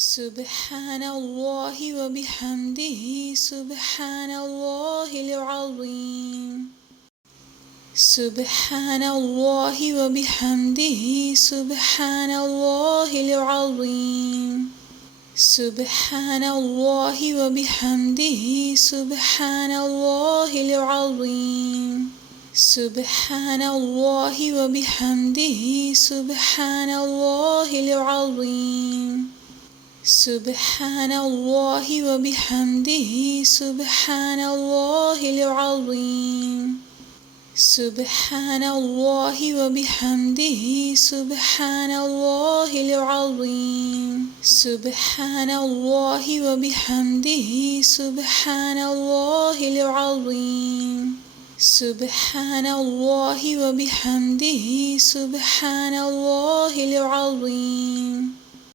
سبحان الله وبحمده سبحان الله العظيم. سبحان الله وبحمده سبحان الله العظيم. سبحان الله وبحمده سبحان الله العظيم. سبحان الله وبحمده سبحان الله العظيم. سبحان الله وبحمده سبحان الله العظيم. سبحان الله وبحمده سبحان الله العظيم. سبحان الله وبحمده سبحان الله العظيم. سبحان الله وبحمده سبحان الله العظيم.